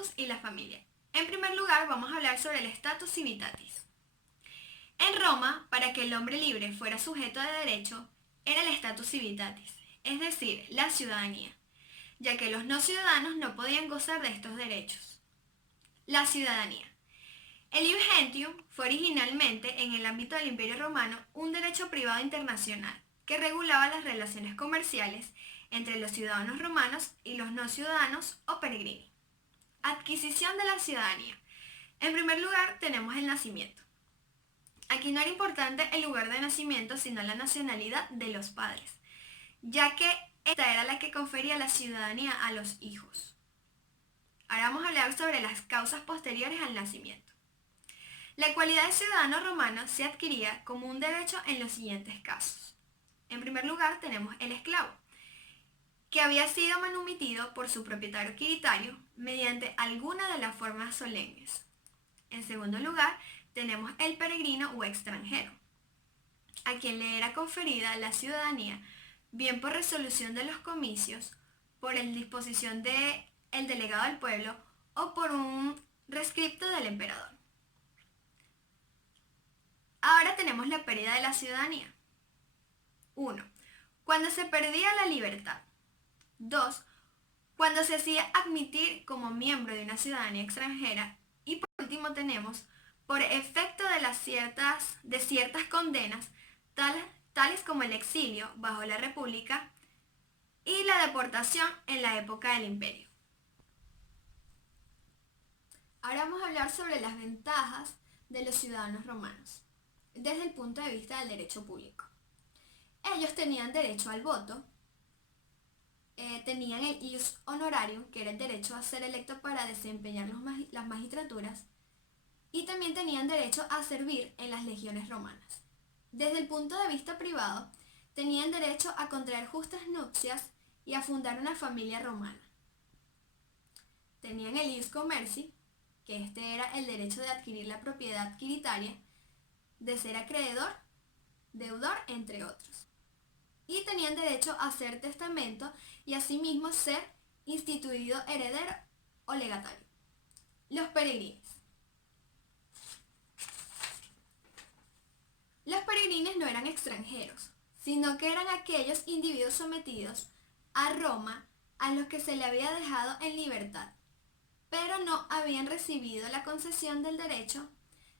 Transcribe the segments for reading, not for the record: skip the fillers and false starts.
estatus y la familia. En primer lugar, vamos a hablar sobre el status civitatis. En Roma, para que el hombre libre fuera sujeto de derecho, era el status civitatis, es decir, la ciudadanía, ya que los no ciudadanos no podían gozar de estos derechos. La ciudadanía. El ius gentium fue originalmente, en el ámbito del Imperio Romano, un derecho privado internacional que regulaba las relaciones comerciales entre los ciudadanos romanos y los no ciudadanos o peregrinos. Adquisición de la ciudadanía. En primer lugar, tenemos el nacimiento. Aquí no era importante el lugar de nacimiento, sino la nacionalidad de los padres, ya que esta era la que confería la ciudadanía a los hijos. Ahora vamos a hablar sobre las causas posteriores al nacimiento. La cualidad de ciudadano romano se adquiría como un derecho en los siguientes casos. En primer lugar, tenemos el esclavo, que había sido manumitido por su propietario quiritario mediante alguna de las formas solemnes. En segundo lugar, tenemos el peregrino o extranjero, a quien le era conferida la ciudadanía, bien por resolución de los comicios, por disposición del delegado del pueblo o por un rescripto del emperador. Ahora tenemos la pérdida de la ciudadanía. 1. Cuando se perdía la libertad. 2. Cuando se hacía admitir como miembro de una ciudadanía extranjera. Y por último tenemos por efecto de ciertas condenas, tales como el exilio bajo la República y la deportación en la época del Imperio. Ahora vamos a hablar sobre las ventajas de los ciudadanos romanos, desde el punto de vista del derecho público. Ellos tenían derecho al voto, tenían el ius honorarium, que era el derecho a ser electo para desempeñar las magistraturas, y también tenían derecho a servir en las legiones romanas. Desde el punto de vista privado, tenían derecho a contraer justas nupcias y a fundar una familia romana. Tenían el ius commerci, que este era el derecho de adquirir la propiedad quiritaria, de ser acreedor, deudor, entre otros. Y tenían derecho a hacer testamento y asimismo ser instituido heredero o legatario. Los peregrinos. Los peregrinos no eran extranjeros, sino que eran aquellos individuos sometidos a Roma a los que se le había dejado en libertad, pero no habían recibido la concesión del derecho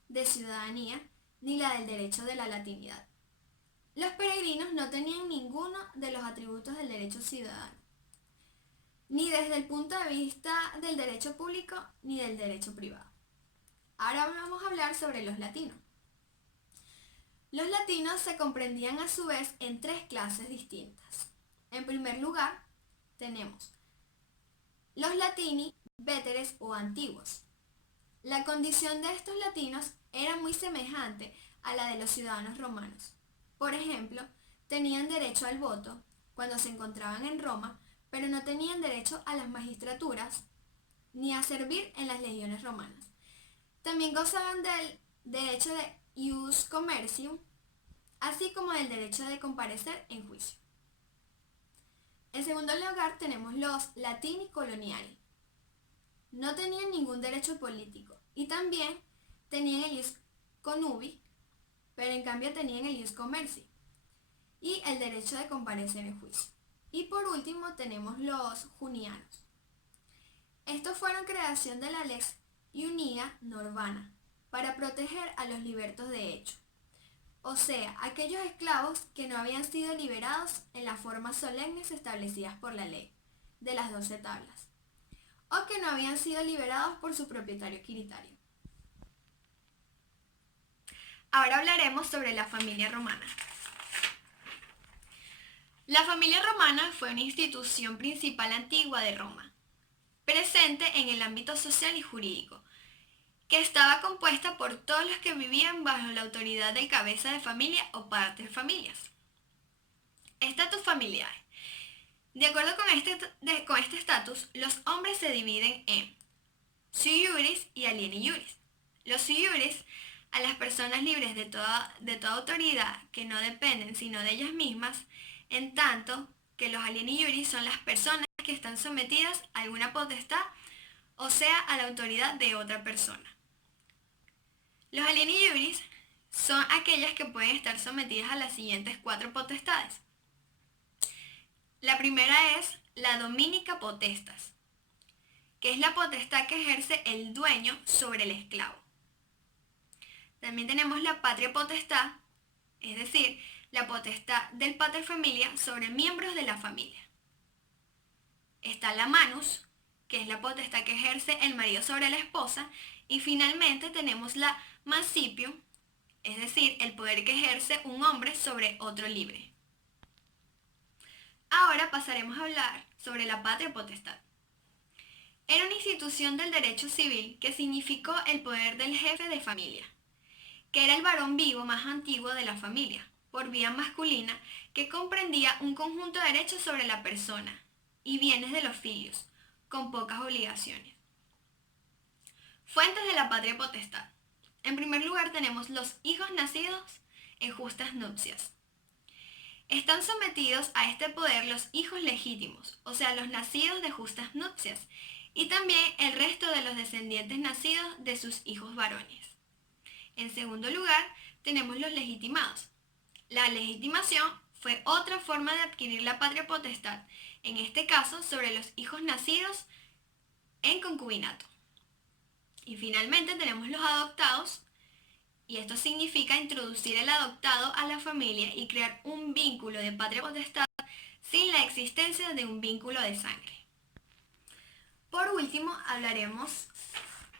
de ciudadanía ni la del derecho de la latinidad. Los peregrinos no tenían ninguno de los atributos del derecho ciudadano, ni desde el punto de vista del derecho público ni del derecho privado. Ahora vamos a hablar sobre los latinos. Los latinos se comprendían a su vez en tres clases distintas. En primer lugar, tenemos los latini veteres o antiguos. La condición de estos latinos era muy semejante a la de los ciudadanos romanos. Por ejemplo, tenían derecho al voto cuando se encontraban en Roma, pero no tenían derecho a las magistraturas ni a servir en las legiones romanas. También gozaban del derecho de ius commercium, así como del derecho de comparecer en juicio. En segundo lugar tenemos los latini coloniali. No tenían ningún derecho político y también tenían el ius connubii, pero en cambio tenían el ius commerci y el derecho de comparecer en juicio. Y por último tenemos los junianos. Estos fueron creación de la Lex Iunia Norvana para proteger a los libertos de hecho, o sea, aquellos esclavos que no habían sido liberados en las formas solemnes establecidas por la ley de las 12 tablas, o que no habían sido liberados por su propietario quiritario. Ahora hablaremos sobre la familia romana. La familia romana fue una institución principal antigua de Roma, presente en el ámbito social y jurídico, que estaba compuesta por todos los que vivían bajo la autoridad del cabeza de familia o partes de familias. Estatus familiar. De acuerdo con este estatus, los hombres se dividen en sui iuris y alieni iuris. Los sui iuris a las personas libres de toda autoridad que no dependen sino de ellas mismas, en tanto que los alieni iuris son las personas que están sometidas a alguna potestad o sea, a la autoridad de otra persona. Los alieni iuris son aquellas que pueden estar sometidas a las siguientes 4 potestades. La primera es la dominica potestas, que es la potestad que ejerce el dueño sobre el esclavo. También tenemos la patria potestad, es decir, la potestad del pater familia sobre miembros de la familia. Está la manus, que es la potestad que ejerce el marido sobre la esposa. Y finalmente tenemos la mancipio, es decir, el poder que ejerce un hombre sobre otro libre. Ahora pasaremos a hablar sobre la patria potestad. Era una institución del derecho civil que significó el poder del jefe de familia, que era el varón vivo más antiguo de la familia, por vía masculina, que comprendía un conjunto de derechos sobre la persona y bienes de los filios, con pocas obligaciones. Fuentes de la patria potestad. En primer lugar tenemos los hijos nacidos en justas nupcias. Están sometidos a este poder los hijos legítimos, o sea, los nacidos de justas nupcias, y también el resto de los descendientes nacidos de sus hijos varones. En segundo lugar, tenemos los legitimados. La legitimación fue otra forma de adquirir la patria potestad, en este caso sobre los hijos nacidos en concubinato. Y finalmente tenemos los adoptados, y esto significa introducir el adoptado a la familia y crear un vínculo de patria potestad sin la existencia de un vínculo de sangre. Por último, hablaremos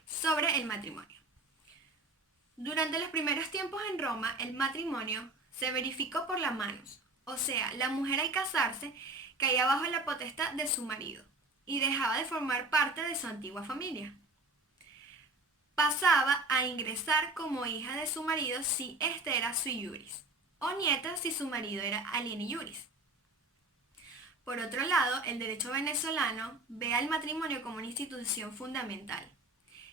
sobre el matrimonio. Durante los primeros tiempos en Roma, el matrimonio se verificó por la manus, o sea, la mujer al casarse caía bajo la potestad de su marido y dejaba de formar parte de su antigua familia. Pasaba a ingresar como hija de su marido si éste era sui iuris, o nieta si su marido era alieni iuris. Por otro lado, el derecho venezolano ve al matrimonio como una institución fundamental,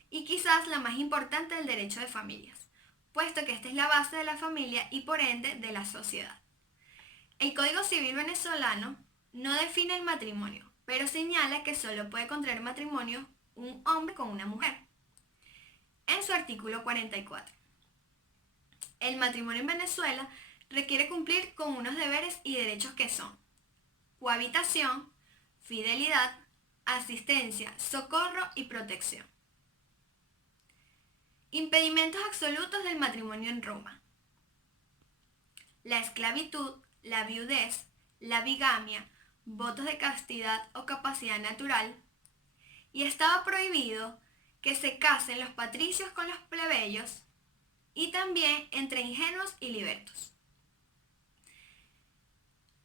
y quizás la más importante del derecho de familias, puesto que esta es la base de la familia y por ende de la sociedad. El Código Civil venezolano no define el matrimonio, pero señala que solo puede contraer matrimonio un hombre con una mujer. En su artículo 44. El matrimonio en Venezuela requiere cumplir con unos deberes y derechos que son cohabitación, fidelidad, asistencia, socorro y protección. Impedimentos absolutos del matrimonio en Roma. La esclavitud, la viudez, la bigamia, votos de castidad o capacidad natural. Y estaba prohibido que se casen los patricios con los plebeyos y también entre ingenuos y libertos.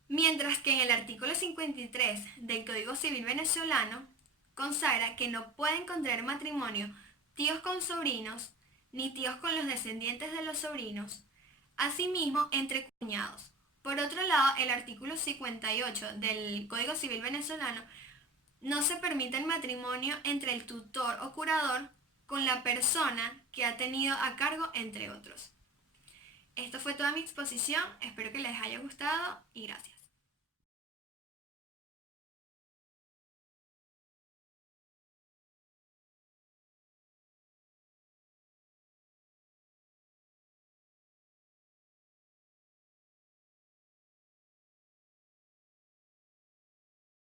Mientras que en el artículo 53 del Código Civil venezolano consagra que no pueden contraer matrimonio tíos con sobrinos ni tíos con los descendientes de los sobrinos, asimismo entre cuñados. Por otro lado, el artículo 58 del Código Civil venezolano no se permite el matrimonio entre el tutor o curador con la persona que ha tenido a cargo, entre otros. Esto fue toda mi exposición, espero que les haya gustado y gracias.